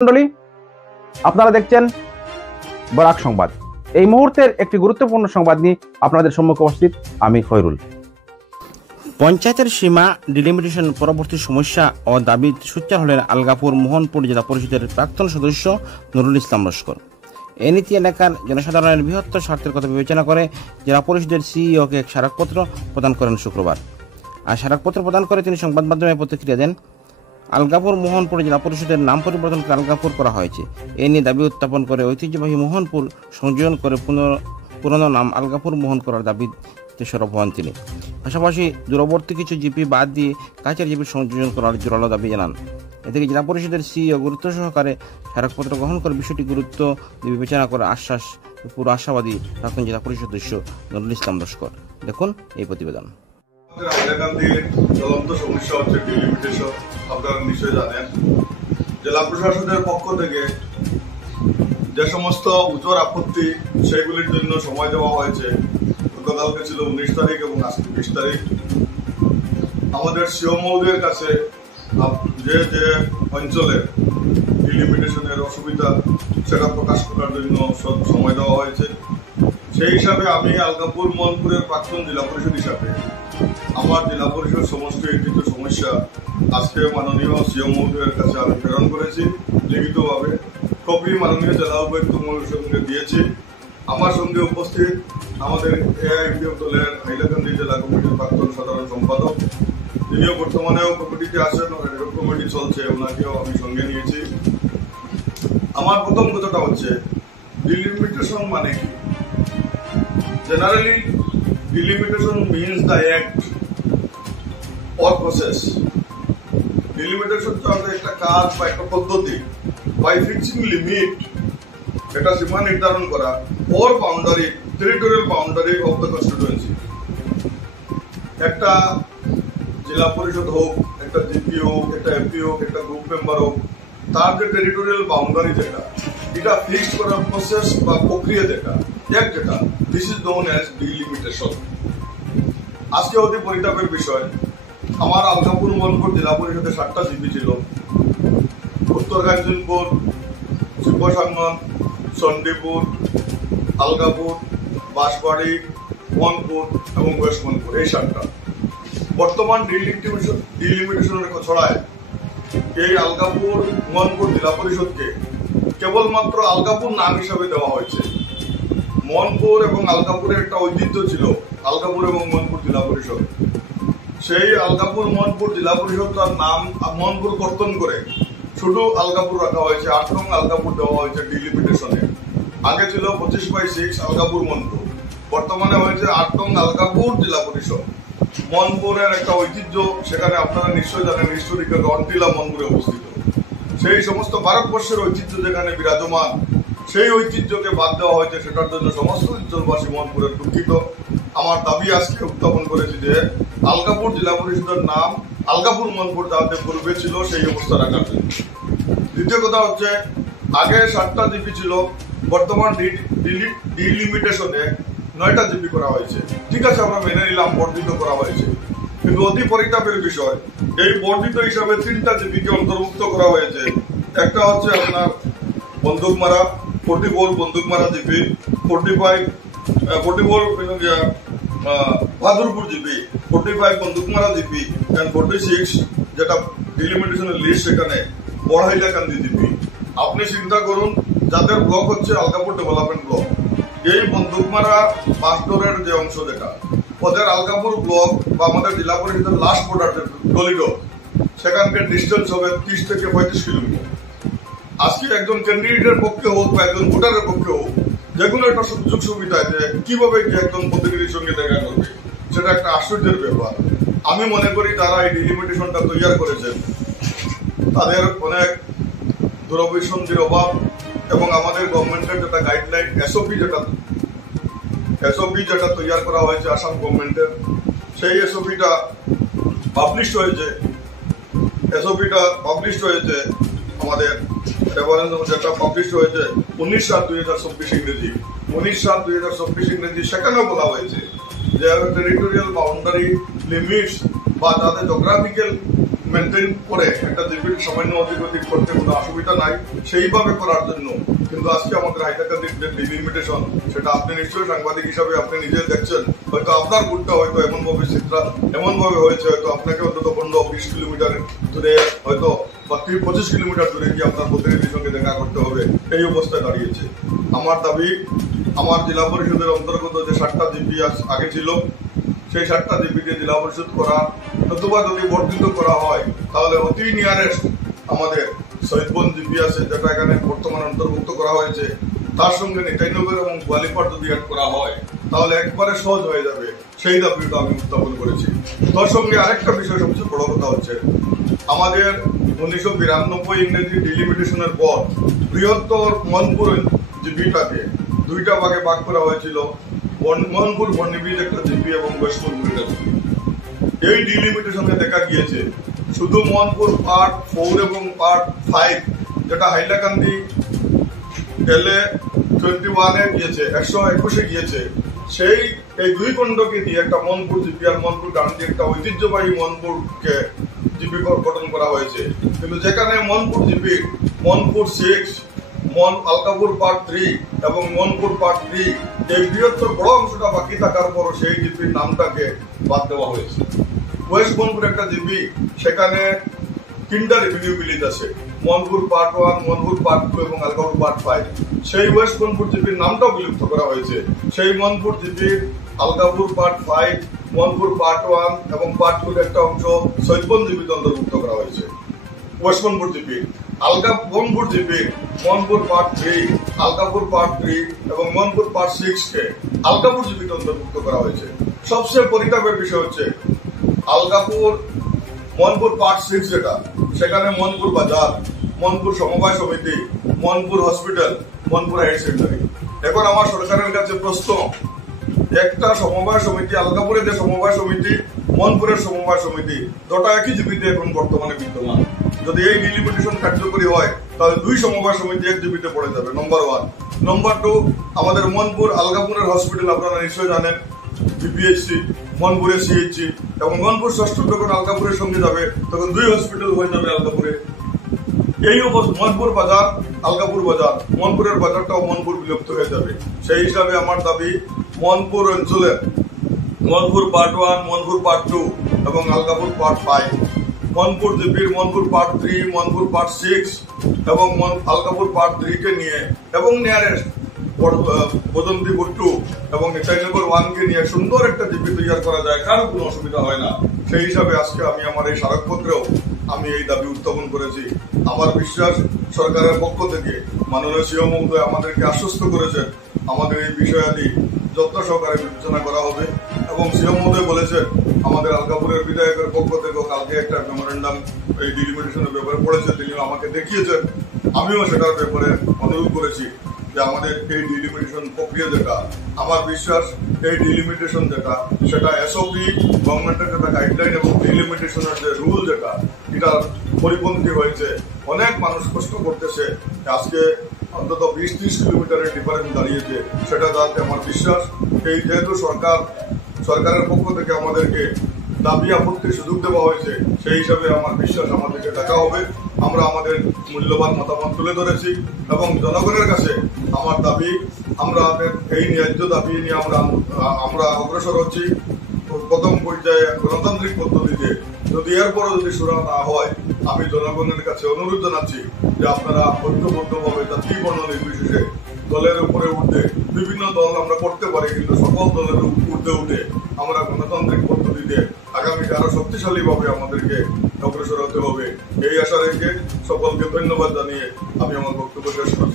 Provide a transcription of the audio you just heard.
মন্ডলী, আপনারা দেখছেন বরাক সংবাদ। এই মুহূর্তের একটি গুরুত্বপূর্ণ সংবাদ নিয়ে আপনাদের সম্মুখে উপস্থিত আমি খয়রুল। পঞ্চায়েতের সীমা ডিলিমিটেশন পরবর্তী সমস্যা ও দাবি সোচ্চার হলেন আলগাপুর মোহনপুর জেলা পরিষদের প্রাক্তন সদস্য নুরুল ইসলাম লস্কর। এ নীতি এলাকার জনসাধারণের বৃহত্তর স্বার্থের কথা বিবেচনা করে জেলা পরিষদের সিইওকে এক স্মারকপত্র প্রদান করেন শুক্রবার। আর স্মারকপত্র প্রদান করে তিনি সংবাদ মাধ্যমে প্রতিক্রিয়া দেন। আলগাপুর মোহনপুর জেলা পরিষদের নাম পরিবর্তন করে আলগাপুর করা হয়েছে, এ নিয়ে দাবি উত্থাপন করে ঐতিহ্যবাহী মোহনপুর সংযোজন করে পুরনো নাম আলগাপুর মোহন করার দাবিতে সরব হন তিনি। পাশাপাশি দূরবর্তী কিছু জিপি বাদ দিয়ে কাছের জিপি সংযোজন করার জোরালো দাবি জানান। এদিকে জেলা পরিষদের সিইও গুরুত্ব সহকারে স্মারকপত্র গ্রহণ করে বিষয়টি গুরুত্ব বিবেচনা করে পুরো আশাবাদী প্রাক্তন জেলা পরিষদ সদস্য নুরুল ইসলাম লস্কর। দেখুন এই প্রতিবেদন। জ্বলন্ত সমস্যা হচ্ছে ডিলিমিটেশন। আপনারা নিশ্চয়ই জানেন, জেলা প্রশাসনের পক্ষ থেকে যে সমস্ত উচ্চর আপত্তি সেগুলির জন্য সময় দেওয়া হয়েছে। গতকালকে ছিল 19 তারিখ এবং আজকে 20 তারিখ। আমাদের সিও মহোদয়ের কাছে যে যে অঞ্চলের ডিলিমিটেশনের অসুবিধা সেটা প্রকাশ করার জন্য সময় দেওয়া হয়েছে। সেই হিসাবে আমি আলগাপুর মোহনপুরের প্রাক্তন জেলা পরিষদ হিসাবে আমার জেলা পরিষদ সমষ্টির কিছু সমস্যা আজকে মাননীয় সিও মহোদয়ের কাছে আমি প্রেরণ করেছি লিখিতভাবে। কপি মাননীয় জেলা উপায়ুক্ত মহোদয়ের সঙ্গে দিয়েছি। আমার সঙ্গে উপস্থিত আমাদের এআইপিএফ দলের হাইলাকান্দি জেলা কমিটির প্রাক্তন সাধারণ সম্পাদক, তিনিও বর্তমানেও কমিটিতে আসেন, কমিটি চলছে, ওনাকেও আমি সঙ্গে নিয়েছি। আমার প্রথম কথাটা হচ্ছে ডিলিমিটেশন মানে কি। Generally delimitation means the act or process. Delimitation তো একটা কাজ বা একটা পদ্ধতি। By fixing limit, এটা সীমা নির্ধারণ করা or boundary, territorial boundary of the constituency. একটা জেলা পরিষদ হোক, একটা জিপি হোক, একটা এমপি হোক, একটা গ্রুপ মেম্বার হোক, তার যে টেরিটোরিয়াল বাউন্ডারি যেটা, এটা ফিক্সড করার প্রসেস বা প্রক্রিয়া যেটা, this is known as delimitation. আজকে অতি পরিতাপের বিষয়, আমার আলগাপুর মোহনপুর জেলা পরিষদে 7টা জিপি ছিল। উত্তর গাজীপুর, শিবসাংগন, চণ্ডীপুর, আলগাপুর, বাঁশবাড়ি, মোহনপুর এবং ওয়েস্ট মোহনপুর, এই 7টা। বর্তমান ডিলিমিটেশনের ছড়ায় এই আলগাপুর মোহনপুর জেলা পরিষদকে কেবলমাত্র আলগাপুর নাম হিসাবে দেওয়া হয়েছে। মোহনপুর এবং আলগাপুরের একটা ঐতিহ্য ছিল, আলগাপুর এবং মোহনপুর জেলা পরিষদ। সেই আলগাপুর মোহনপুর জেলা পরিষদ তার নাম মোহনপুর কর্তন করে শুধু আলগাপুর রাখা হয়েছে। 8 নং আলগাপুর দেওয়া হয়েছে ডিলিমিটেশনে। আগে ছিল 25/6 আলগাপুর মোহনপুর, বর্তমানে হয়েছে 8 নং আলগাপুর জেলা পরিষদ। মোহনপুরের একটা ঐতিহ্য, সেখানে আপনারা নিশ্চয়ই জানেন হিস্টোরিক্যাল রনটিলা মোহনপুরে অবস্থিত। সেই সমস্ত ভারতবর্ষের ঐতিহ্য যেখানে বিরাজমান, সেই ঐতিহ্যকে বাদ দেওয়া হয়েছে। সেটার জন্য সমস্ত অঞ্চলবাসী মোহনপুরের দুঃখিত। আমার দাবি আজকে উত্থাপন করেছি যে আলগাপুর জেলা পরিষদের নাম আলগাপুর মোহনপুর যাতে পূর্বে ছিল সেই অবস্থা রাখার জন্য। দ্বিতীয় কথা হচ্ছে, আগে 7টা জিপি ছিল, বর্তমান ডিলিমিটেশনে 9টা জিপি করা হয়েছে। ঠিক আছে, আমরা মেনে নিলাম বর্ধিত করা হয়েছে, কিন্তু অতি পরিতাপের বিষয় এই বর্ধিত হিসাবে 3টা জিপিকে অন্তর্ভুক্ত করা হয়েছে। একটা হচ্ছে আপনার Bandukmara 44 Bandukmara GP, 44 Bahadurpur GP, 45 Bandukmara GP, 46 যেটা ডিলিমিটেশনের লিস্ট, সেখানে বড়হাইলাকান্দি জিপি। আপনি চিন্তা করুন, যাদের ব্লক হচ্ছে আলগাপুর ডেভেলপমেন্ট ব্লক, এই বন্দুকমারা বাসডোরের যে অংশ যেটা, ওদের আলগাপুর ব্লক বা আমাদের জেলা পরিষদের লাস্ট বর্ডার ডলিডোর, সেখানকার ডিস্টেন্স হবে 30 থেকে 35 কিলোমিটার। আজকে একজন ক্যান্ডিডেটের পক্ষে হোক বা একজন ভোটারের পক্ষে হোক, যেগুলো একটা সুযোগ সুবিধা যে কিভাবে কি একজন প্রতিনিধির সঙ্গে দেখা করবে, সেটা একটা আশ্চর্যের ব্যাপার। আমি মনে করি তারা এই ডিলিমিটেশনটা তৈরি করেছেন, তাদের অনেক দূরভিসন্ধির অভাব এবং আমাদের গভর্নমেন্টের যেটা গাইডলাইন এসওপি যেটা তৈরি করা হয়েছে আসাম গভর্নমেন্টের, সেই এসওপিটা পাবলিশ হয়েছে। আমাদের যেটা পাবলিশ হয়েছে 19/7/2024 ইংরেজি, 19/7/2024 ইংরেজি। সেখানেও বলা হয়েছে যে টেরিটোরিয়াল বাউন্ডারি লিমিটস বা তাদের জিওগ্রাফিক্যাল মেনটেন করে একটা জিপির সামান্য অধিক করতে কোনো অসুবিধা নাই, সেইভাবে করার জন্য কিন্তু আজকে আমাদের হাইলাকান্দির যে ডিলিমিটেশন, সেটা আপনি নিশ্চয়ই সাংবাদিক হিসাবে আপনি নিজে দেখছেন। হয়তো আপনার ভুলটা হয়তো এমন ভাবে হয়েছে, হয়তো আপনাকে অন্তত 15-20 কিলোমিটার দূরে হয়তো বা 30-25 কিলোমিটার দূরে গিয়ে আপনার প্রতিনিধির সঙ্গে দেখা করতে হবে, এই অবস্থায় দাঁড়িয়েছে। আমার দাবি, আমার জেলা পরিষদের অন্তর্গত যে 7টা জিপি আগে ছিল, সেই 7টা জিপিকে জেলা পরিষদ করা, নতুবা যদি বর্ধিত করা হয় তাহলে অতি নিয়ারেস্ট আমাদের শহীদবন জিপি আছে, যেটা এখানে বর্তমানে অন্তর্ভুক্ত করা হয়েছে, তার সঙ্গে নিতাইনগর এবং গোয়ালিপাট যদি অ্যাড করা হয় তাহলে একবারে সহজ হয়ে যাবে। সেই দাবিটা আমি উত্থাপন করেছি। তার সঙ্গে আরেকটা বিষয়, সবচেয়ে বড় কথা হচ্ছে আমাদের 1992 ইংরেজি ডিলিমিটেশনের পর বৃহত্তর মনপুর জিপিটাকে 2টা ভাগে ভাগ করা হয়েছিল, মনপুর বন্যবীজ একটা জিপি এবং ওয়েস্ট মনপুর একটা জিপি। এই ডিলিমিটেশনে দেখা গিয়েছে শুধু মনপুর পার্ট 4 এবং পার্ট 5, যেটা হাইলাকান্দি LA 21-এ গিয়েছে, 121-এ গিয়েছে, সেই এই 2 খণ্ডকে দিয়ে একটা মনপুর জিপি আর মনপুর গান্ধী একটা ঐতিহ্যবাহী মনপুরকে জিপি গঠন করা হয়েছে। কিন্তু যেখানে মনপুর জিপি মনপুর 6, আলকাপুর পার্ট 3 এবং মনপুর পার্ট 3 এই বৃহত্তর বড় অংশটা বাকি থাকার পর সেই জিপির নামটাকে বাদ দেওয়া হয়েছে। ওয়েস্ট মনপুর একটা জিপি, সেখানে 3টা রেভিনিউ ভিলেজ আছে, মনপুর পার্ট 1, মনপুর পার্ট 2 এবং আলকাপুর পার্ট 5। সেই ওয়েস্ট মনপুর জিপির নামটাও বিলুপ্ত করা হয়েছে। সেই মনপুর জিপির আলকাপুর পার্ট 5, মনপুর পার্ট 1 এবং পার্ট 2 একটা অংশ শহীদবন জিপিতে অন্তর্ভুক্ত করা হয়েছে। West Monpur GP Monpur GP Monpur part 3, Alkapur part 3 এবং মনপুর পার্ট 6 কে আলকাপুর জিপিতে অন্তর্ভুক্ত করা হয়েছে। সবচেয়ে পরিতাপের বিষয় হচ্ছে আলকাপুর মনপুর পার্ট 6 যেটা, সেখানে মনপুর বাজার, মনপুর সমবায় সমিতি, মনপুর হসপিটাল, মনপুর হেড সেন্টারি। এখন আমার সরকারের কাছে প্রশ্ন, একটা সমবায় সমিতি, আলকাপুরের যে সমবায় সমিতি, মনপুরের সমবায় সমিতি, দুটো একই জিপিতে এখন বর্তমানে বিদ্যমান। যদি এই ডিলিমিটেশন কার্যকরী হয় তাহলে 2 সমবায় সমিতি এক জিপিতে পড়ে যাবে, নম্বর 1। নম্বর 2, আমাদের মনপুর আলকাপুরের হসপিটাল আপনারা নিশ্চয়ই জানেন, বিপিএইচসি, মনপুরের সিএইচসি এবং মনপুর ষষ্ঠ যখন আলকাপুরের সঙ্গে যাবে তখন 2 হসপিটাল হয়ে যাবে আলকাপুরে। এই মনপুর বাজার, আলকাপুর বাজার, মনপুরের বাজারটাও মনপুর বিলুপ্ত হয়ে যাবে। সেই হিসাবে আমার দাবি, মনপুর অঞ্চলে মনপুর পার্ট 1, মনপুর পার্ট 2 এবং আলকাপুর পার্ট 5, মনপুর জিপির মনপুর পার্ট 3, মনপুর পার্ট 6 এবং আলকাপুর পার্ট 3 কে নিয়ে এবং নিয়ারেস্ট বদন্তি বুট্টু এবং নিতাইনগর 1 কে নিয়ে সুন্দর একটা জিপি তৈরি করা যায়, কারো কোনো অসুবিধা হয় না। সেই হিসাবে আজকে আমি আমার এই স্মারকপত্রেও আমি এই দাবি উত্থাপন করেছি। আমার বিশ্বাস, সরকারের পক্ষ থেকে মাননীয় সিও মহোদয় আমাদেরকে আশ্বস্ত করেছেন আমাদের এই বিষয়াদি যত্ন সহকারে বিবেচনা করা হবে এবং সিও মহোদয় বলেছেন আমাদের আলকাপুরের বিধায়কের পক্ষ থেকে কালকে একটা মেমোরেন্ডাম এই ডিলিমিটেশনের ব্যাপারে পড়েছে, তিনি আমাকে দেখিয়েছেন। আমিও সেটার ব্যাপারে অনুরোধ করেছি যে আমাদের এই ডিলিমিটেশন প্রক্রিয়া যেটা, আমার বিশ্বাস এই ডিলিমিটেশন যেটা, সেটা এসওপি গভর্নমেন্টের যেটা গাইডলাইন এবং ডিলিমিটেশনের যে রুল যেটা, এটা পরিপন্থী হয়েছে। অনেক মানুষ কষ্ট করতেছে, আজকে অন্তত 20-30 কিলোমিটারের ডিফারেন্স দাঁড়িয়েছে, সেটা যাতে আমার বিশ্বাস এই যেহেতু সরকারের পক্ষ থেকে আমাদেরকে দাবি আপত্তির সুযোগ দেওয়া হয়েছে, সেই হিসাবে আমার বিশ্বাস আমাদেরকে দেখা হবে। আমরা আমাদের মূল্যবান মতামত তুলে ধরেছি এবং জনগণের কাছে আমার দাবি, আমরা এই ন্যায্য দাবি নিয়ে আমরা অগ্রসর হচ্ছি। প্রথম পর্যায়ে গণতান্ত্রিক পদ্ধতিতে, যদি এরপরও যদি সুরা না হয়, আমি জনগণের কাছে অনুরোধ জানাচ্ছি যে আপনারা ঐক্যবদ্ধভাবে জাতি বর্ণ নির্বিশেষে দলের উপরে উঠে, বিভিন্ন দল আমরা করতে পারি কিন্তু সকল দলের উঠে উঠে আমরা গণতান্ত্রিক পদ্ধতিতে আগামীতে আরো শক্তিশালী ভাবে আমাদেরকে অগ্রসর হতে হবে। এই আশা রেখে সকলকে ধন্যবাদ জানিয়ে আমি আমার বক্তব্য শেষ করছি।